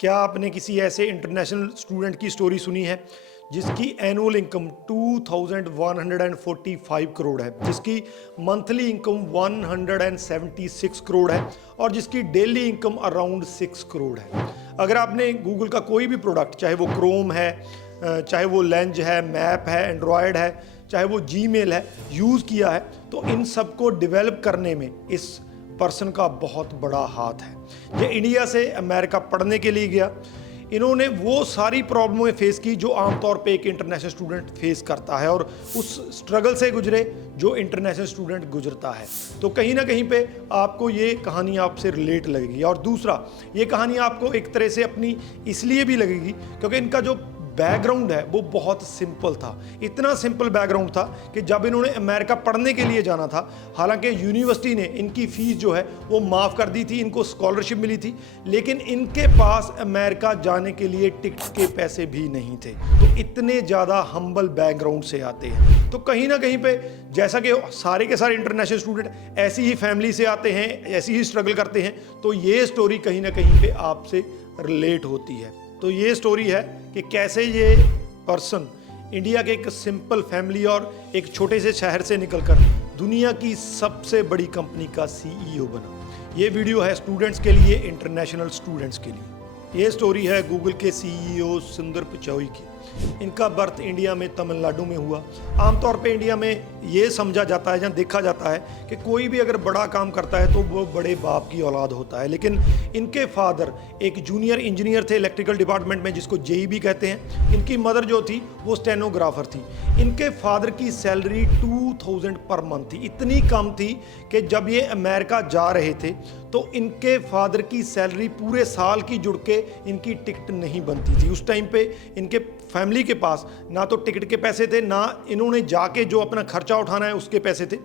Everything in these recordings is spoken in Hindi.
क्या आपने किसी ऐसे इंटरनेशनल स्टूडेंट की स्टोरी सुनी है जिसकी एनुअल इनकम 2145 करोड़ है, जिसकी मंथली इनकम 176 करोड़ है और जिसकी डेली इनकम अराउंड 6 करोड़ है। अगर आपने गूगल का कोई भी प्रोडक्ट, चाहे वो क्रोम है, चाहे वो लेंज है, मैप है, एंड्रॉयड है, चाहे वो जीमेल है, यूज़ किया है, तो इन सब को डेवलप करने में इस पर्सन का बहुत बड़ा हाथ है। ये इंडिया से अमेरिका पढ़ने के लिए गया। इन्होंने वो सारी प्रॉब्लमें फेस की जो आमतौर पे एक इंटरनेशनल स्टूडेंट फेस करता है और उस स्ट्रगल से गुजरे जो इंटरनेशनल स्टूडेंट गुजरता है। तो कहीं ना कहीं पे आपको ये कहानी आपसे रिलेट लगेगी। और दूसरा, ये कहानी आपको एक तरह से अपनी इसलिए भी लगेगी क्योंकि इनका जो बैकग्राउंड है वो बहुत सिंपल था। इतना सिंपल बैकग्राउंड था कि जब इन्होंने अमेरिका पढ़ने के लिए जाना था, हालांकि यूनिवर्सिटी ने इनकी फीस जो है वो माफ़ कर दी थी, इनको स्कॉलरशिप मिली थी, लेकिन इनके पास अमेरिका जाने के लिए टिकट के पैसे भी नहीं थे। तो इतने ज़्यादा हम्बल बैकग्राउंड से आते हैं। तो कहीं ना कहीं पे जैसा कि सारे के सारे इंटरनेशनल स्टूडेंट ऐसी ही फैमिली से आते हैं, ऐसी ही स्ट्रगल करते हैं, तो ये स्टोरी कहीं ना कहीं पे आपसे रिलेट होती है। तो ये स्टोरी है कि कैसे ये पर्सन इंडिया के एक सिंपल फैमिली और एक छोटे से शहर से निकलकर दुनिया की सबसे बड़ी कंपनी का सीईओ बना। ये वीडियो है स्टूडेंट्स के लिए, इंटरनेशनल स्टूडेंट्स के लिए। ये स्टोरी है गूगल के सीईओ सुंदर पिचाई की। इनका बर्थ इंडिया में तमिलनाडु में हुआ। आमतौर पे इंडिया में ये समझा जाता है या देखा जाता है कि कोई भी अगर बड़ा काम करता है तो वो बड़े बाप की औलाद होता है, लेकिन इनके फादर एक जूनियर इंजीनियर थे इलेक्ट्रिकल डिपार्टमेंट में, जिसको जेई भी कहते हैं। इनकी मदर जो थी वो स्टेनोग्राफर थी। इनके फादर की सैलरी 2000 पर मंथ थी। इतनी कम थी कि जब ये अमेरिका जा रहे थे तो इनके फादर की सैलरी पूरे साल की जुड़ के इनकी टिकट नहीं बनती थी। उस टाइम पे इनके फैमिली के पास ना तो टिकट के पैसे थे, ना इन्होंने जाके जो अपना खर्चा उठाना है उसके पैसे थे।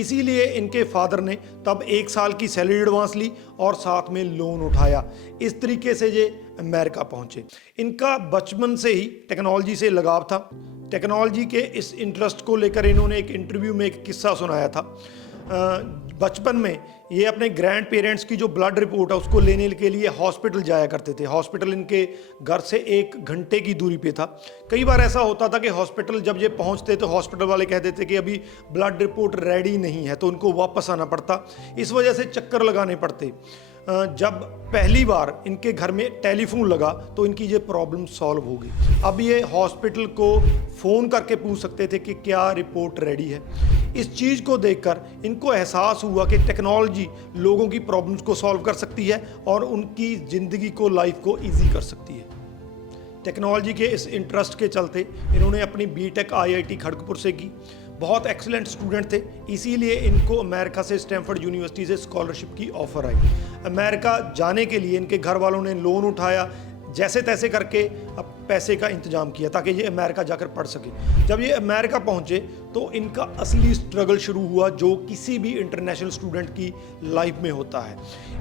इसीलिए इनके फादर ने तब 1 साल की सैलरी एडवांस ली और साथ में लोन उठाया। इस तरीके से ये अमेरिका पहुंचे। इनका बचपन से ही टेक्नोलॉजी से लगाव था। टेक्नोलॉजी के इस इंटरेस्ट को लेकर इन्होंने एक इंटरव्यू में एक किस्सा सुनाया था। बचपन में ये अपने ग्रैंड पेरेंट्स की जो ब्लड रिपोर्ट है उसको लेने के लिए हॉस्पिटल जाया करते थे। हॉस्पिटल इनके घर से 1 घंटे की दूरी पे था। कई बार ऐसा होता था कि हॉस्पिटल जब ये पहुंचते तो हॉस्पिटल वाले कह देते कि अभी ब्लड रिपोर्ट रेडी नहीं है, तो उनको वापस आना पड़ता। इस वजह से चक्कर लगाने पड़ते। जब पहली बार इनके घर में टेलीफोन लगा तो इनकी ये प्रॉब्लम सॉल्व हो गई। अब ये हॉस्पिटल को फ़ोन करके पूछ सकते थे कि क्या रिपोर्ट रेडी है। इस चीज़ को देखकर इनको एहसास हुआ कि टेक्नोलॉजी लोगों की प्रॉब्लम्स को सॉल्व कर सकती है और उनकी ज़िंदगी को, लाइफ को ईजी कर सकती है। टेक्नोलॉजी के इस इंटरेस्ट के चलते इन्होंने अपनी बीटेक आईआईटी खड़गपुर से की। बहुत एक्सीलेंट स्टूडेंट थे, इसीलिए इनको अमेरिका से स्टैनफोर्ड यूनिवर्सिटी से स्कॉलरशिप की ऑफ़र आई। अमेरिका जाने के लिए इनके घर वालों ने लोन उठाया, जैसे तैसे करके अब पैसे का इंतजाम किया ताकि ये अमेरिका जाकर पढ़ सके। जब ये अमेरिका पहुंचे तो इनका असली स्ट्रगल शुरू हुआ जो किसी भी इंटरनेशनल स्टूडेंट की लाइफ में होता है।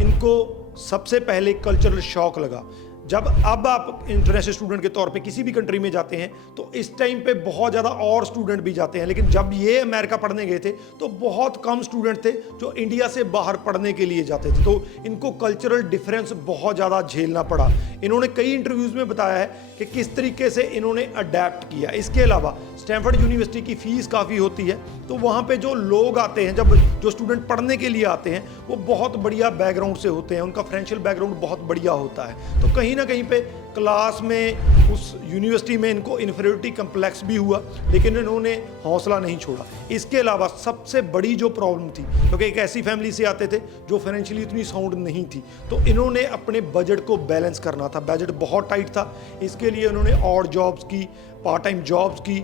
इनको सबसे पहले कल्चरल शॉक लगा। जब अब आप इंटरनेशनल स्टूडेंट के तौर पे किसी भी कंट्री में जाते हैं तो इस टाइम पे बहुत ज़्यादा और स्टूडेंट भी जाते हैं, लेकिन जब ये अमेरिका पढ़ने गए थे तो बहुत कम स्टूडेंट थे जो इंडिया से बाहर पढ़ने के लिए जाते थे। तो इनको कल्चरल डिफरेंस बहुत ज़्यादा झेलना पड़ा। इन्होंने कई इंटरव्यूज़ में बताया है कि किस तरीके से इन्होंने अडेप्ट किया। इसके अलावा स्टैनफोर्ड यूनिवर्सिटी की फ़ीस काफ़ी होती है, तो वहाँ पे जो लोग आते हैं, जब जो स्टूडेंट पढ़ने के लिए आते हैं, वो बहुत बढ़िया बैकग्राउंड से होते हैं, उनका फाइनेंशियल बैकग्राउंड बहुत बढ़िया होता है। तो कहीं ना कहीं पे क्लास में उस यूनिवर्सिटी में इनको इन्फीरियरिटी कम्प्लेक्स भी हुआ, लेकिन इन्होंने हौसला नहीं छोड़ा। इसके अलावा सबसे बड़ी जो प्रॉब्लम थी, क्योंकि एक ऐसी फैमिली से आते थे जो फाइनेंशियली इतनी साउंड नहीं थी, तो इन्होंने अपने बजट को बैलेंस करना था। बजट बहुत टाइट था। इसके लिए उन्होंने ऑड जॉब्स की, पार्ट टाइम जॉब्स की,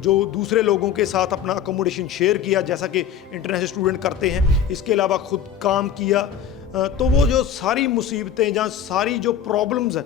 जो दूसरे लोगों के साथ अपना अकोमोडेशन शेयर किया जैसा कि इंटरनेशनल स्टूडेंट करते हैं। इसके अलावा खुद काम किया। तो वो जो सारी मुसीबतें, जहाँ सारी जो प्रॉब्लम्स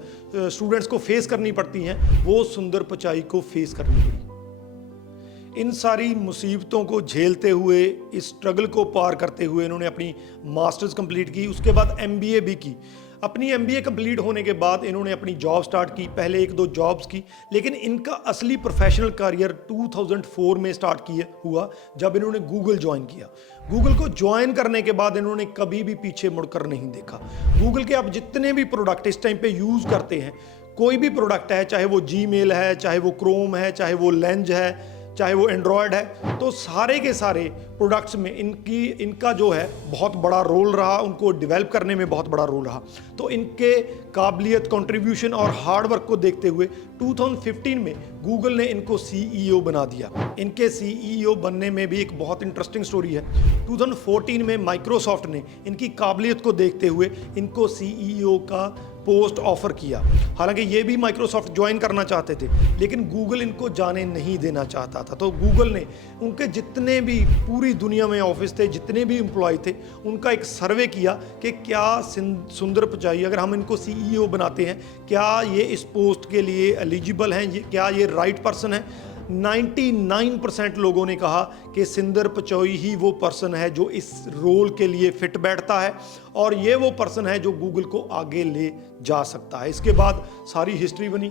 स्टूडेंट्स को फेस करनी पड़ती हैं, वो सुंदर पिचाई को फेस करनी पड़ी। इन सारी मुसीबतों को झेलते हुए, इस स्ट्रगल को पार करते हुए इन्होंने अपनी मास्टर्स कंप्लीट की। उसके बाद एमबीए भी की। अपनी एमबीए कंप्लीट होने के बाद इन्होंने अपनी जॉब स्टार्ट की। पहले 1-2 जॉब्स की, लेकिन इनका असली प्रोफेशनल करियर 2004 में स्टार्ट किया हुआ जब इन्होंने गूगल ज्वाइन किया। गूगल को ज्वाइन करने के बाद इन्होंने कभी भी पीछे मुड़कर नहीं देखा। गूगल के आप जितने भी प्रोडक्ट इस टाइम पे यूज़ करते हैं, कोई भी प्रोडक्ट है, चाहे वो जीमेल है, चाहे वो क्रोम है, चाहे वो लेंज है, चाहे वो एंड्रॉयड है, तो सारे के सारे प्रोडक्ट्स में इनका जो है बहुत बड़ा रोल रहा, उनको डेवलप करने में बहुत बड़ा रोल रहा। तो इनके काबिलियत, कंट्रीब्यूशन और हार्ड वर्क को देखते हुए 2015 में गूगल ने इनको सीईओ बना दिया। इनके सीईओ बनने में भी एक बहुत इंटरेस्टिंग स्टोरी है। 2014 में माइक्रोसॉफ्ट ने इनकी काबिलियत को देखते हुए इनको सीईओ का पोस्ट ऑफर किया। हालांकि ये भी माइक्रोसॉफ्ट ज्वाइन करना चाहते थे, लेकिन गूगल इनको जाने नहीं देना चाहता था। तो गूगल ने उनके जितने भी पूरी दुनिया में ऑफिस थे, जितने भी एम्प्लॉय थे, उनका एक सर्वे किया कि क्या सुंदर पिचाई, अगर हम इनको सीईओ बनाते हैं, क्या ये इस पोस्ट के लिए एलिजिबल हैं, क्या ये राइट पर्सन है। 99% लोगों ने कहा कि सुंदर पिचाई ही वो पर्सन है जो इस रोल के लिए फिट बैठता है और ये वो पर्सन है जो गूगल को आगे ले जा सकता है। इसके बाद सारी हिस्ट्री बनी।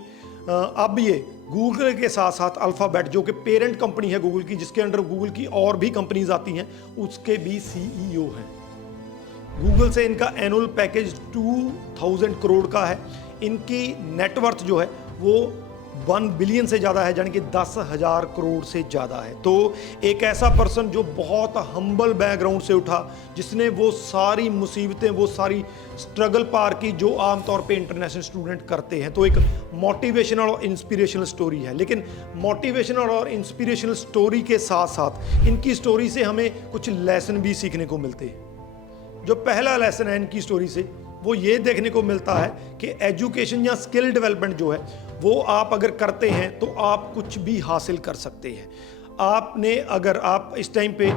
अब ये गूगल के साथ साथ अल्फ़ाबेट, जो कि पेरेंट कंपनी है गूगल की, जिसके अंडर गूगल की और भी कंपनीज आती हैं, उसके भी सीईओ हैं। गूगल से इनका एनुअल पैकेज 2000 करोड़ का है। इनकी नेटवर्थ जो है वो 1 बिलियन से ज़्यादा है, यानी कि 10,000 करोड़ से ज़्यादा है। तो एक ऐसा पर्सन जो बहुत हम्बल बैकग्राउंड से उठा, जिसने वो सारी मुसीबतें, वो सारी स्ट्रगल पार की जो आमतौर पे इंटरनेशनल स्टूडेंट करते हैं। तो एक मोटिवेशनल और इंस्पिरेशनल स्टोरी है। लेकिन मोटिवेशनल और इंस्पिरेशनल स्टोरी के साथ साथ इनकी स्टोरी से हमें कुछ लेसन भी सीखने को मिलते हैं। जो पहला लेसन है इनकी स्टोरी से, वो ये देखने को मिलता है कि एजुकेशन या स्किल डेवलपमेंट जो है वो आप अगर करते हैं तो आप कुछ भी हासिल कर सकते हैं। आपने, अगर आप इस टाइम पे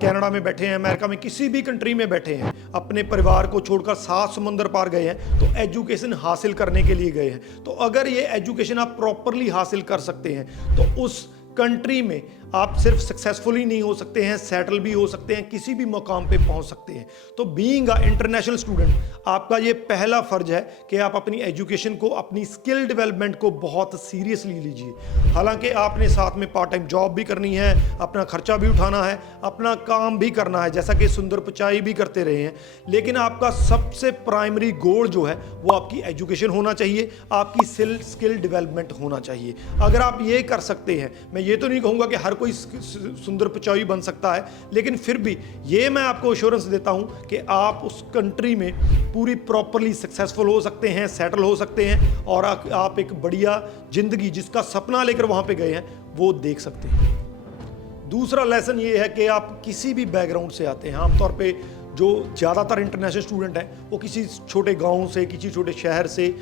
कनाडा में बैठे हैं, अमेरिका में, किसी भी कंट्री में बैठे हैं, अपने परिवार को छोड़कर 7 समुंदर पार गए हैं, तो एजुकेशन हासिल करने के लिए गए हैं। तो अगर ये एजुकेशन आप प्रॉपरली हासिल कर सकते हैं तो उस कंट्री में आप सिर्फ सक्सेसफुल ही नहीं हो सकते हैं, सेटल भी हो सकते हैं, किसी भी मुकाम पे पहुंच सकते हैं। तो बीइंग अ इंटरनेशनल स्टूडेंट, आपका ये पहला फर्ज है कि आप अपनी एजुकेशन को, अपनी स्किल डेवलपमेंट को बहुत सीरियसली लीजिए। हालांकि आपने साथ में पार्ट टाइम जॉब भी करनी है, अपना खर्चा भी उठाना है, अपना काम भी करना है, जैसा कि सुंदर पिचाई भी करते रहे हैं, लेकिन आपका सबसे प्राइमरी गोल जो है वो आपकी एजुकेशन होना चाहिए, आपकी स्किल डेवलपमेंट होना चाहिए। अगर आप ये कर सकते हैं, मैं ये तो नहीं कहूँगा कि हर कोई सुंदर पिचाई बन सकता है, लेकिन फिर भी ये मैं आपको एश्योरेंस देता हूँ कि आप उस कंट्री में पूरी प्रॉपरली सक्सेसफुल हो सकते हैं, सेटल हो सकते हैं और आप एक बढ़िया ज़िंदगी, जिसका सपना लेकर वहाँ पे गए हैं, वो देख सकते हैं। दूसरा लेसन ये है कि आप किसी भी बैकग्राउंड से आते हैं, आमतौर पे जो ज़्यादातर इंटरनेशनल स्टूडेंट हैं वो किसी छोटे गाँव से, किसी छोटे शहर से,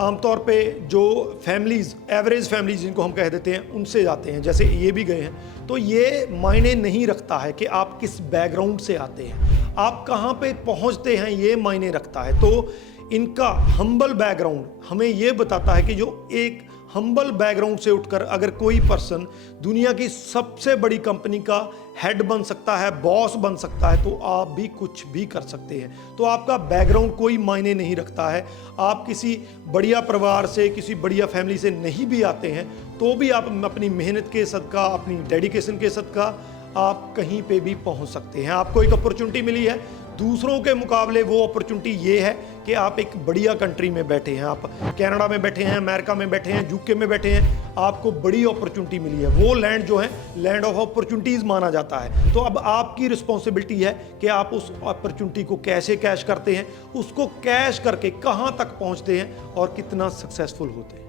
आमतौर पे जो फैमिलीज़, एवरेज फैमिलीज़ जिनको हम कह देते हैं, उनसे जाते हैं, जैसे ये भी गए हैं। तो ये मायने नहीं रखता है कि आप किस बैकग्राउंड से आते हैं, आप कहाँ पे पहुँचते हैं, ये मायने रखता है। तो इनका हम्बल बैकग्राउंड हमें ये बताता है कि जो एक हम्बल बैकग्राउंड से उठकर अगर कोई पर्सन दुनिया की सबसे बड़ी कंपनी का हेड बन सकता है, बॉस बन सकता है, तो आप भी कुछ भी कर सकते हैं। तो आपका बैकग्राउंड कोई मायने नहीं रखता है। आप किसी बढ़िया परिवार से, किसी बढ़िया फैमिली से नहीं भी आते हैं, तो भी आप अपनी मेहनत के सदका, अपनी डेडिकेशन के सदका आप कहीं पे भी पहुंच सकते हैं। आपको एक अपॉर्चुनिटी मिली है, दूसरों के मुकाबले वो अपॉर्चुनिटी ये है कि आप एक बढ़िया कंट्री में बैठे हैं, आप कनाडा में बैठे हैं, अमेरिका में बैठे हैं, यूके में बैठे हैं, आपको बड़ी अपॉर्चुनिटी मिली है। वो लैंड जो है लैंड ऑफ अपॉर्चुनिटीज़ माना जाता है। तो अब आपकी रिस्पॉन्सिबिलिटी है कि आप उस अपॉर्चुनिटी को कैसे कैश करते हैं, उसको कैश करके कहाँ तक पहुँचते हैं और कितना सक्सेसफुल होते हैं।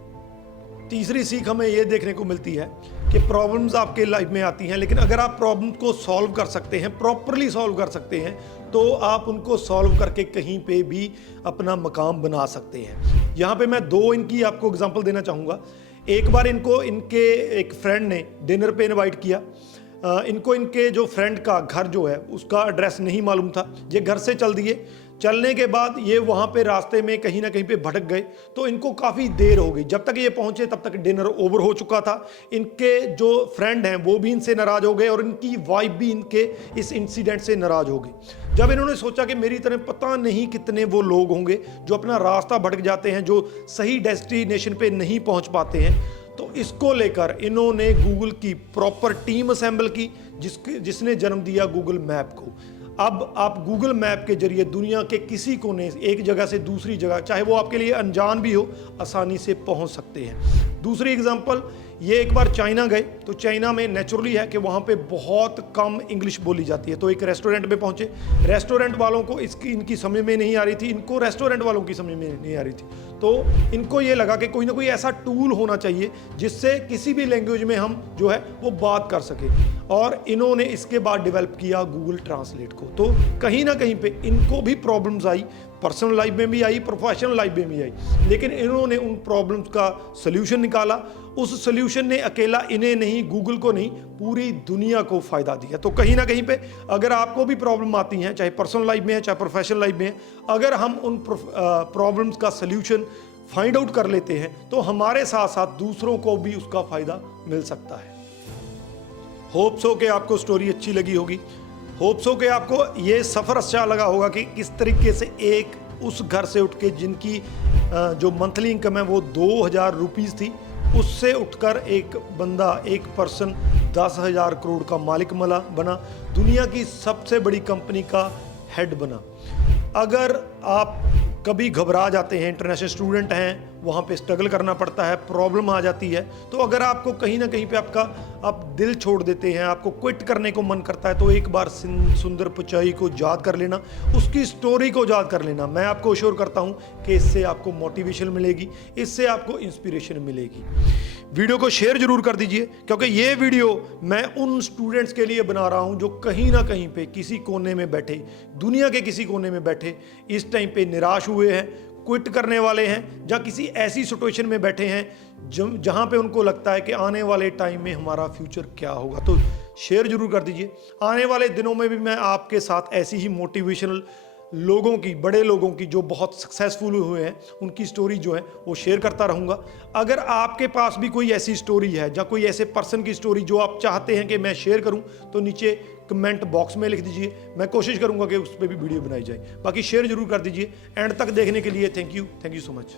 तीसरी सीख हमें ये देखने को मिलती है कि प्रॉब्लम्स आपके लाइफ में आती हैं, लेकिन अगर आप प्रॉब्लम को सॉल्व कर सकते हैं, प्रॉपरली सॉल्व कर सकते हैं, तो आप उनको सॉल्व करके कहीं पे भी अपना मकाम बना सकते हैं। यहाँ पे मैं 2 इनकी आपको एग्जांपल देना चाहूँगा। एक बार इनको इनके एक फ्रेंड ने डिनर पे इनवाइट किया। इनको इनके जो फ्रेंड का घर जो है उसका एड्रेस नहीं मालूम था। ये घर से चल दिए। चलने के बाद ये वहाँ पे रास्ते में कहीं ना कहीं पे भटक गए, तो इनको काफ़ी देर हो गई। जब तक ये पहुँचे तब तक डिनर ओवर हो चुका था। इनके जो फ्रेंड हैं वो भी इनसे नाराज़ हो गए और इनकी वाइफ भी इनके इस इंसिडेंट से नाराज़ हो गई। जब इन्होंने सोचा कि मेरी तरह पता नहीं कितने वो लोग होंगे जो अपना रास्ता भटक जाते हैं, जो सही डेस्टिनेशन पे नहीं पहुँच पाते हैं, तो इसको लेकर इन्होंने गूगल की प्रॉपर टीम असेंबल की, जिसने जन्म दिया गूगल मैप को। अब आप गूगल मैप के जरिए दुनिया के किसी कोने, एक जगह से दूसरी जगह, चाहे वो आपके लिए अनजान भी हो, आसानी से पहुंच सकते हैं। दूसरी एग्जांपल, ये एक बार चाइना गए, तो चाइना में नेचुरली है कि वहाँ पे बहुत कम इंग्लिश बोली जाती है। तो एक रेस्टोरेंट में पहुँचे, रेस्टोरेंट वालों को इनकी समझ में नहीं आ रही थी, इनको रेस्टोरेंट वालों की समझ में नहीं आ रही थी। तो इनको ये लगा कि कोई ना कोई ऐसा टूल होना चाहिए जिससे किसी भी लैंग्वेज में हम जो है वो बात कर सके, और इन्होंने इसके बाद डेवलप किया गूगल ट्रांसलेट को। तो कहीं ना कहीं पे इनको भी प्रॉब्लम्स आई, पर्सनल लाइफ में भी आई, प्रोफेशनल लाइफ में भी आई, लेकिन इन्होंने उन प्रॉब्लम्स का सल्यूशन निकाला। उस सल्यूशन ने अकेला इन्हें नहीं, गूगल को नहीं, पूरी दुनिया को फायदा दिया। तो कहीं ना कहीं पे अगर आपको भी प्रॉब्लम आती हैं, चाहे पर्सनल लाइफ में है, चाहे प्रोफेशनल लाइफ में है, अगर हम उन प्रॉब्लम्स का सल्यूशन फाइंड आउट कर लेते हैं तो हमारे साथ साथ दूसरों को भी उसका फायदा मिल सकता है। होप सो कि आपको स्टोरी अच्छी लगी होगी, होप सो कि आपको ये सफ़र अच्छा लगा होगा कि किस तरीके से एक उस घर से उठ के जिनकी जो मंथली इनकम है वो 2000 रुपीज़ थी, उससे उठकर एक बंदा, एक पर्सन 10,000 करोड़ का मालिक बना, दुनिया की सबसे बड़ी कंपनी का हेड बना। अगर आप कभी घबरा जाते हैं, इंटरनेशनल स्टूडेंट हैं, वहाँ पे स्ट्रगल करना पड़ता है, प्रॉब्लम आ जाती है, तो अगर आपको कहीं ना कहीं पे आप दिल छोड़ देते हैं, आपको क्विट करने को मन करता है, तो एक बार सुंदर पिचाई को याद कर लेना, उसकी स्टोरी को याद कर लेना। मैं आपको अश्योर करता हूँ कि इससे आपको मोटिवेशन मिलेगी, इससे आपको इंस्पिरेशन मिलेगी। वीडियो को शेयर जरूर कर दीजिए, क्योंकि ये वीडियो मैं उन स्टूडेंट्स के लिए बना रहा हूँ जो कहीं ना कहीं पे किसी कोने में बैठे, दुनिया के किसी कोने में बैठे, इस टाइम पे निराश हुए हैं, क्विट करने वाले हैं, या किसी ऐसी सिचुएशन में बैठे हैं जहां पे उनको लगता है कि आने वाले टाइम में हमारा फ्यूचर क्या होगा। तो शेयर जरूर कर दीजिए। आने वाले दिनों में भी मैं आपके साथ ऐसी ही मोटिवेशनल लोगों की, बड़े लोगों की जो बहुत सक्सेसफुल हुए हैं, उनकी स्टोरी जो है वो शेयर करता रहूँगा। अगर आपके पास भी कोई ऐसी स्टोरी है या कोई ऐसे पर्सन की स्टोरी जो आप चाहते हैं कि मैं शेयर करूं, तो नीचे कमेंट बॉक्स में लिख दीजिए, मैं कोशिश करूंगा कि उस पर भी वीडियो बनाई जाए। बाकी शेयर जरूर कर दीजिए। एंड तक देखने के लिए थैंक यू सो मच।